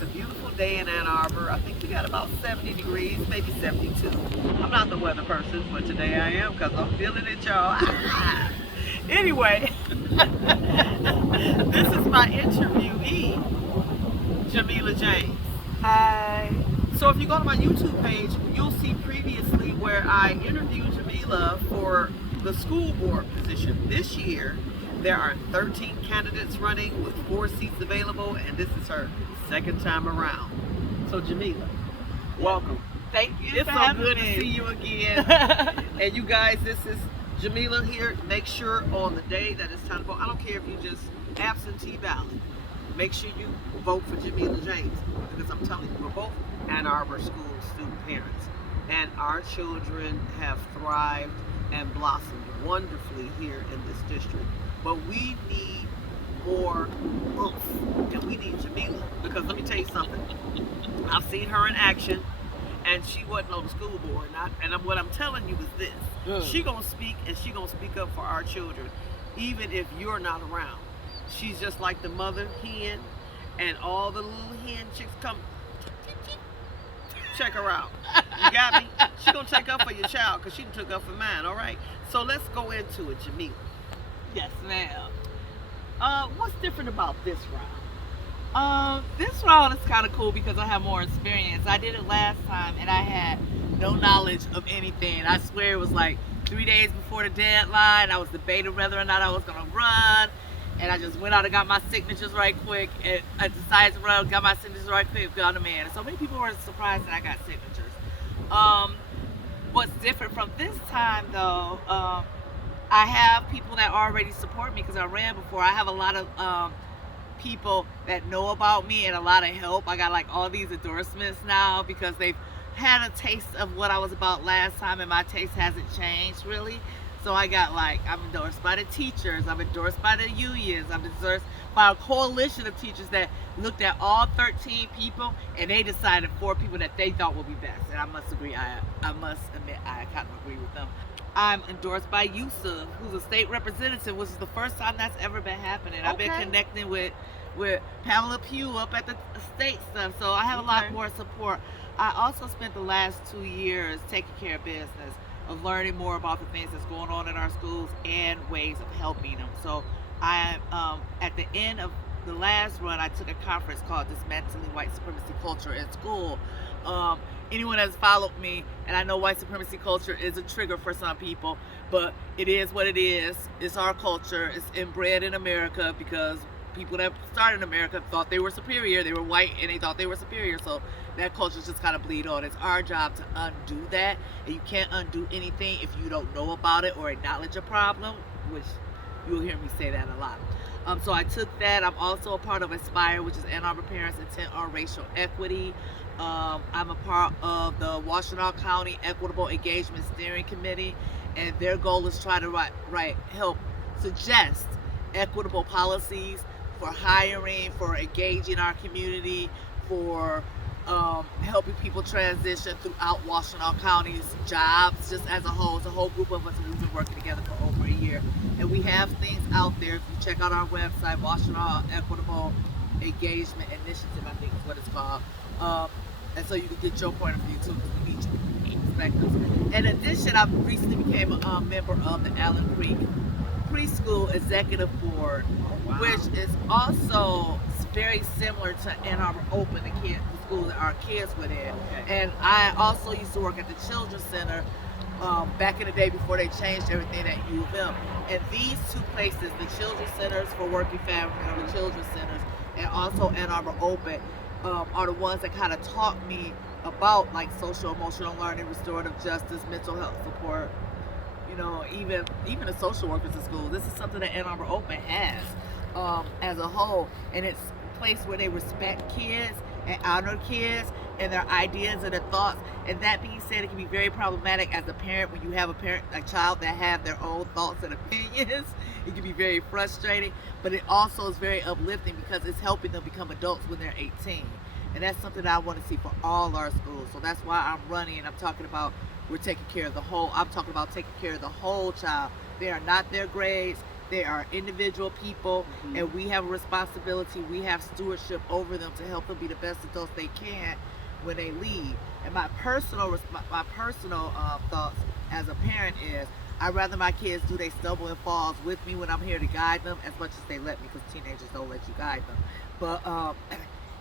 It's a beautiful day in Ann Arbor. I think we got about 70 degrees, maybe 72. I'm not the weather person, but today I am because I'm feeling it, y'all. Anyway, this is my interviewee, Jamila James. Hi. So if you go to my YouTube page, you'll see previously where I interviewed Jamila for the school board position. This year, there are 13 candidates running with 4 seats available, and this is her second time around. So Jamila, welcome. Thank you. It's for so good me. to see you again. And you guys, this is Jamila here. Make sure on the day that it's time to vote, I don't care if you just absentee ballot, make sure you vote for Jamila James, because I'm telling you, we're both Ann Arbor school student parents, and our children have thrived and blossomed wonderfully here in this district. But we need more oomph, and we need Jamila, because let me tell you something. I've seen her in action, and she wasn't on the school board. What I'm telling you is this: she gonna speak, and she gonna speak up for our children, even if you're not around. She's just like the mother hen, and all the little hen chicks come check her out. You got me? She gonna take up for your child because she took up for mine. All right. So let's go into it, Jamila. Yes, ma'am. What's different about this round? This round is kind of cool because I have more experience. I did it last time and I had no knowledge of anything. I swear it was like 3 days before the deadline. I was debating whether or not I was gonna run, and I just went out and got my signatures right quick, and I decided to run, got my signatures right quick, got them in. And so many people were surprised that I got signatures. What's different from this time though, I have people that already support me because I ran before. I have a lot of people that know about me and a lot of help. I got like all these endorsements now because they've had a taste of what I was about last time, and my taste hasn't changed really. So I got like, I'm endorsed by the teachers, I'm endorsed by the unions, I'm endorsed by a coalition of teachers that looked at all 13 people and they decided 4 people that they thought would be best. And I must agree, I must admit, I kind of agree with them. I'm endorsed by Yusuf, who's a state representative, which is the first time that's ever been happening. I've been connecting with Pamela Pugh up at the state stuff, so I have a lot more support. I also spent the last 2 years taking care of business, of learning more about the things that's going on in our schools and ways of helping them. So I, at the end of the last run, I took a conference called Dismantling White Supremacy Culture in School. Anyone that's followed me, and I know white supremacy culture is a trigger for some people, but it is what it is. It's our culture. It's inbred in America because people that started in America thought they were superior. They were white and they thought they were superior. So that culture just kind of bleed on. It's our job to undo that. And you can't undo anything if you don't know about it or acknowledge a problem, which you'll hear me say that a lot. So I took that. I'm also a part of Aspire, which is Ann Arbor Parents Intent on Racial Equity. I'm a part of the Washtenaw County Equitable Engagement Steering Committee, and their goal is try to help suggest equitable policies for hiring, for engaging our community, for helping people transition throughout Washtenaw County's jobs, just as a whole. It's a whole group of us, and we've been working together for over a year. And we have things out there. If you check out our website, Washtenaw Equitable Engagement Initiative, I think is what it's called. And so you can get your point of view too, because we need your perspectives. In addition, I recently became a member of the Allen Creek Preschool Executive Board, which is also very similar to Ann Arbor Open, the school that our kids went in. And I also used to work at the Children's Center back in the day before they changed everything at U of M. And these two places, the Children's Centers for Working Families, or the Children's Centers, and also Ann Arbor Open, are the ones that kind of taught me about like social emotional learning, restorative justice, mental health support, you know, even the social workers in school. This is something that Ann Arbor Open has as a whole, and it's a place where they respect kids and honor kids and their ideas and their thoughts. And that being said, it can be very problematic as a parent when you have a child that have their own thoughts and opinions. It can be very frustrating, but it also is very uplifting because it's helping them become adults when they're 18. And that's something that I want to see for all our schools. So that's why I'm running, and I'm talking about I'm talking about taking care of the whole child. They are not their grades. They are individual people, and we have a responsibility. We have stewardship over them to help them be the best adults they can when they leave. And my personal thoughts as a parent is, I'd rather my kids do they stumble and falls with me when I'm here to guide them, as much as they let me, because teenagers don't let you guide them. But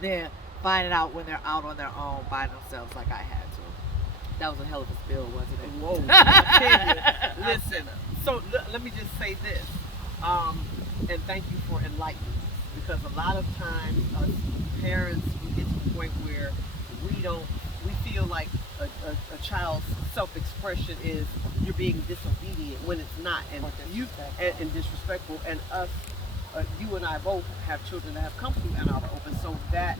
then finding out when they're out on their own by themselves, like I had to. That was a hell of a spill, wasn't it? Whoa! I tell you, listen. So let me just say this, and thank you for enlightening us, because a lot of times us parents, we get to the point where we feel like a child's self-expression is you're being disobedient when it's not, and and disrespectful. And us, you and I both have children that have come through Ann Arbor Open, so that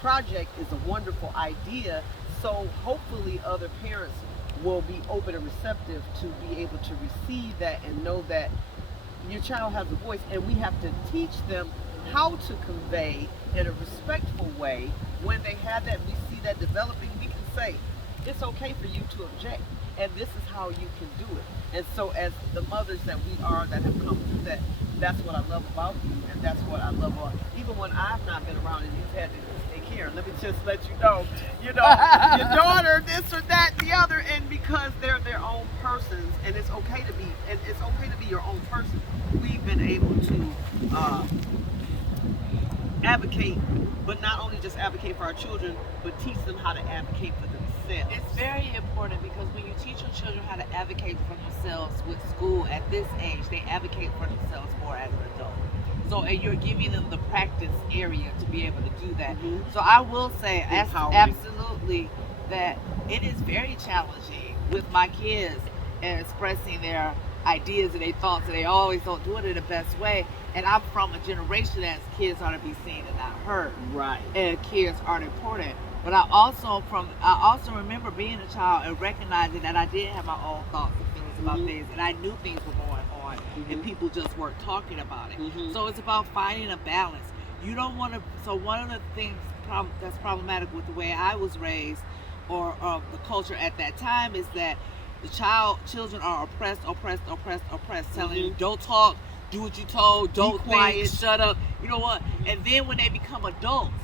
project is a wonderful idea. So hopefully other parents will be open and receptive to be able to receive that and know that your child has a voice, and we have to teach them how to convey in a respectful way. When they have that, we see that developing, we can say, it's okay for you to object, and this is how you can do it. And so as the mothers that we are that have come through that, that's what I love about you, and that's what I love about, even when I've not been around and you've had to take care. Let me just let you know, your daughter, this or that, the other, and because they're their own persons, and it's okay to be your own person. We've been able to advocate, but not only just advocate for our children, but teach them how to advocate for themselves. It's very important, because when you teach your children how to advocate for themselves with school at this age, they advocate for themselves more as an adult. So, and you're giving them the practice area to be able to do that. So I will say absolutely that it is very challenging with my kids and expressing their ideas and their thoughts, and they always don't do it in the best way. And I'm from a generation that kids ought to be seen and not heard. Right. And kids aren't important. But I also remember being a child and recognizing that I did have my own thoughts and feelings about things, and I knew things were going on, and people just weren't talking about it. So it's about finding a balance. You don't want to. So one of the things that's problematic with the way I was raised, or the culture at that time, is that the children are oppressed, telling you don't talk, do what you told, don't think, shut up. You know what? And then when they become adults,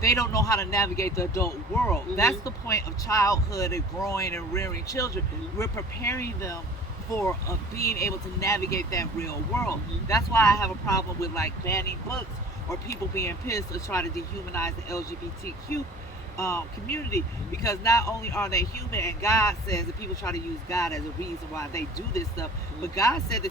they don't know how to navigate the adult world. That's the point of childhood and growing and rearing children. We're preparing them for being able to navigate that real world. That's why I have a problem with like banning books, or people being pissed or trying to dehumanize the LGBTQ community, because not only are they human, and God says that people try to use God as a reason why they do this stuff, but God said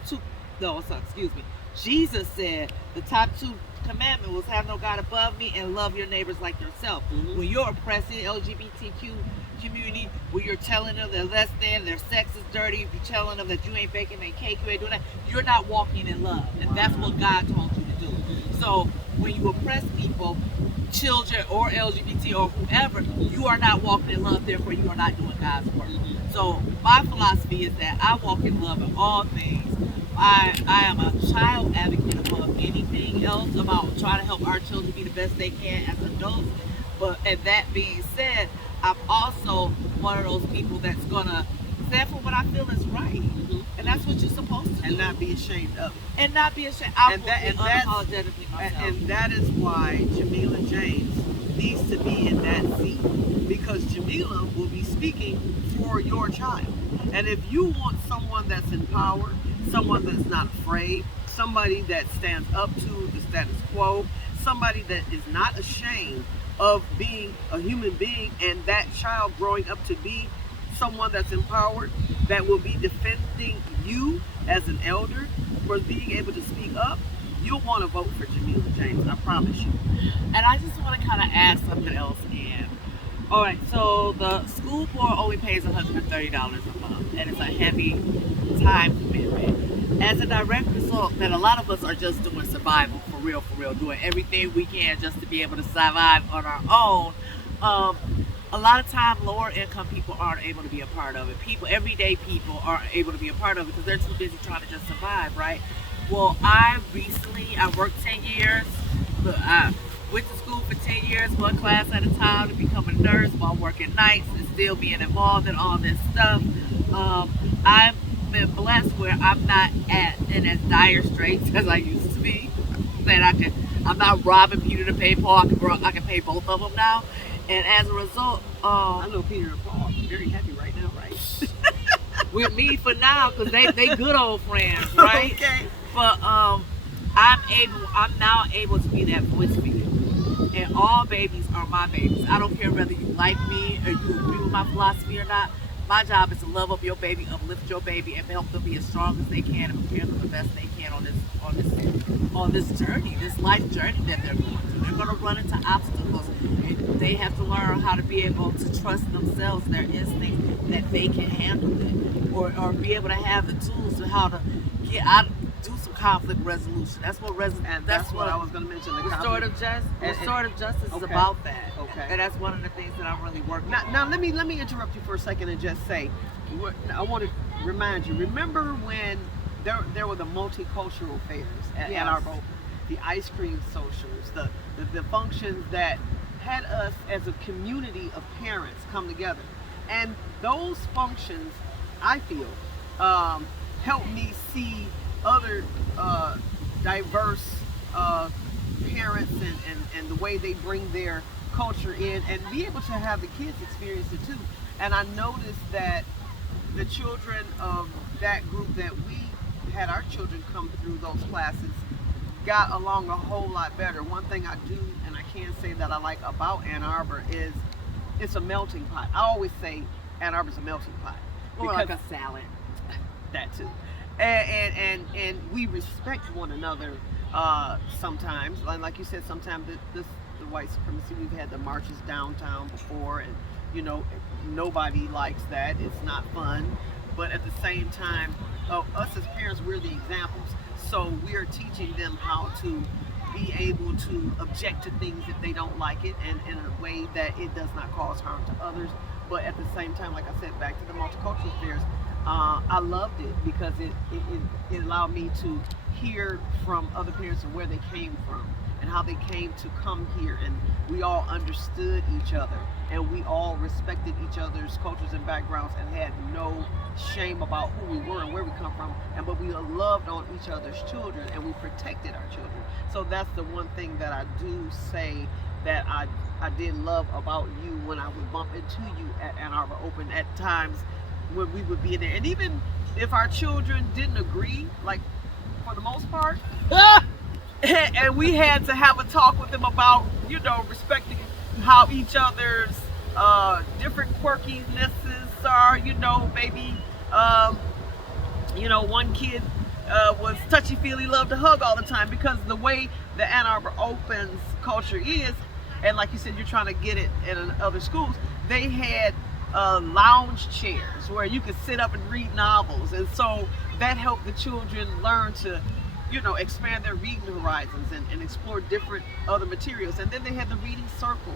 Jesus said the top two commandment was have no God above me and love your neighbors like yourself. When you're oppressing the LGBTQ community, when you're telling them they're less than, their sex is dirty, if you're telling them that you ain't baking their cake, you ain't doing that, you're not walking in love. And that's what God told you to do. So when you oppress people, children or LGBT or whoever, you are not walking in love, therefore you are not doing God's work. So my philosophy is that I walk in love in all things. I am a child advocate above anything else, about trying to help our children be the best they can as adults. But and that being said, I'm also one of those people that's gonna stand for what I feel is right, and that's what you're supposed to do, and not be ashamed of it. And not be ashamed. I will be unapologetically myself. And that is why Jamila James needs to be in that seat, because Jamila will be speaking for your child. And if you want someone that's empowered, someone that's not afraid, somebody that stands up to the status quo, somebody that is not ashamed of being a human being, and that child growing up to be someone that's empowered, that will be defending you as an elder for being able to speak up, you'll want to vote for Jamila James, I promise you. And I just want to kind of add something else in. All right, so the school board only pays $130 a month, and it's a heavy time commitment. As a direct result, that a lot of us are just doing survival for real, doing everything we can just to be able to survive on our own. A lot of time, lower income people aren't able to be a part of it. Everyday people aren't able to be a part of it because they're too busy trying to just survive, right? Well, I worked 10 years, but I went to school for 10 years, one class at a time, to become a nurse while working nights and still being involved in all this stuff. I'm been blessed where I'm not in as dire straits as I used to be. That I'm not robbing Peter to pay Paul. I can pay both of them now, and as a result, I know Peter and Paul are very happy right now, right? with me for now, because they good old friends, right? Okay. But I'm now able to be that voice for you. And all babies are my babies. I don't care whether you like me or you agree with my philosophy or not. My job is to love up your baby, uplift your baby, and help them be as strong as they can and prepare them the best they can on this journey, this life journey that they're going through. They're going to run into obstacles, and they have to learn how to be able to trust themselves, their instincts, that they can handle it, or be able to have the tools to how to get out. Do some conflict resolution. That's what that's what I was going to mention. Restorative justice is Okay. about that. Okay. And that's one of the things that I'm really working on. Now let me interrupt you for a second and just say, I want to remind you. Remember when there were the multicultural fairs at Yes. Arbor, the ice cream socials, the functions that had us as a community of parents come together, and those functions, I feel, helped me see other diverse parents and the way they bring their culture in and be able to have the kids experience it too. And I noticed that the children of that group that we had our children come through those classes got along a whole lot better. One thing I do, and I can say that I like about Ann Arbor, is it's a melting pot. I always say Ann Arbor's a melting pot. Or like a salad. That too. And we respect one another sometimes. Like you said, sometimes the white supremacy, we've had the marches downtown before, and you know, nobody likes that. It's not fun. But at the same time, us as parents, we're the examples. So we're teaching them how to be able to object to things if they don't like it, and in a way that it does not cause harm to others. But at the same time, like I said, back to the multicultural fairs, I loved it because it allowed me to hear from other parents and where they came from and how they came to come here, and we all understood each other and we all respected each other's cultures and backgrounds and had no shame about who we were and where we come from, but we loved on each other's children and we protected our children. So that's the one thing that I do say that I did love about you when I would bump into you at Ann Arbor Open at times when we would be in there. And even if our children didn't agree, like for the most part, and we had to have a talk with them about, you know, respecting how each other's different quirkinesses are, you know, maybe, you know, one kid was touchy-feely, loved to hug all the time because the way the Ann Arbor Open's culture is, and like you said, you're trying to get it in other schools, they had lounge chairs where you could sit up and read novels, and so that helped the children learn to, you know, expand their reading horizons and explore different other materials. And then they had the reading circles,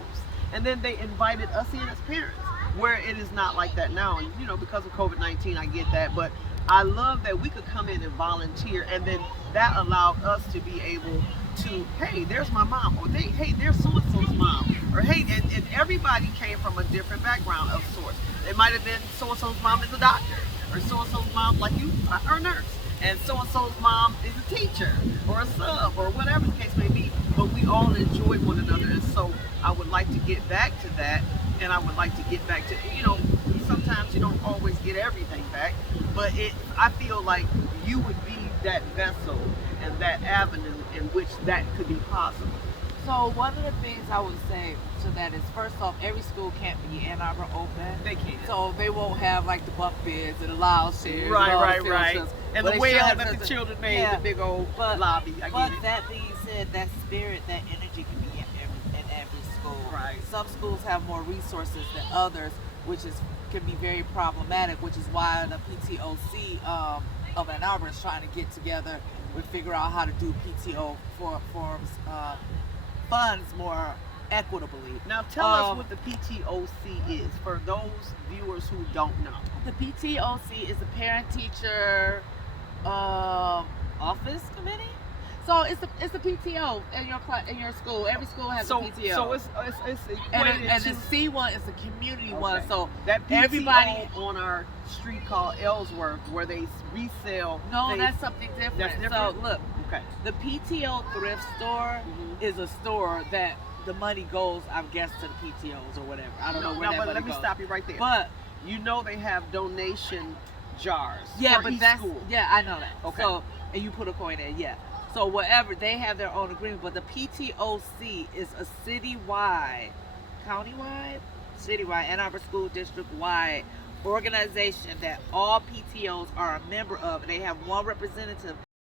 and then they invited us in as parents, where it is not like that now. And you know, because of COVID-19, I get that, but I love that we could come in and volunteer, and then that allowed us to be able to, hey, there's my mom, or hey, there's so-and-so's mom, or hey, and everybody came from a different background of sorts. It might have been so-and-so's mom is a doctor, or so-and-so's mom, like you, are a nurse, and so-and-so's mom is a teacher, or a sub, or whatever the case may be, but we all enjoy one another. And so I would like to get back to that, and I would like to get back to, you know, sometimes you don't always get everything back, but I feel like you would be that vessel and that avenue in which that could be possible. So one of the things I would say to that is, first off, every school can't be Ann Arbor Open. They can't. So they won't have like the bunk beds and the lounge chairs. Right. And But the way that the children made the big old lobby. But that being said, that spirit, that energy can be in every school. Right. Some schools have more resources than others, which can be very problematic, which is why the PTOC of Ann Arbor is trying to get together and figure out how to do PTO forms funds more equitably. Now tell us what the PTOC is for those viewers who don't know. The PTOC is a parent-teacher office committee. So it's a PTO in your school. Every school has a PTO. So it's equated and to the C one is a community one. Okay. So that PTO everybody on our street called Ellsworth, where they resell. No, things. that's something different. That's different? So look, Okay. the PTO thrift store Mhm. is a store that the money goes, I guess, to the PTOs or whatever. I don't know where that but money let me goes. stop you right there. But you know they have donation jars yeah, for but each that's school. yeah, I know that. Okay. So and you put a coin in, yeah. So whatever, they have their own agreement, but the PTOC is a citywide, countywide, citywide, Ann Arbor School District wide organization that all PTOs are a member of, and they have one representative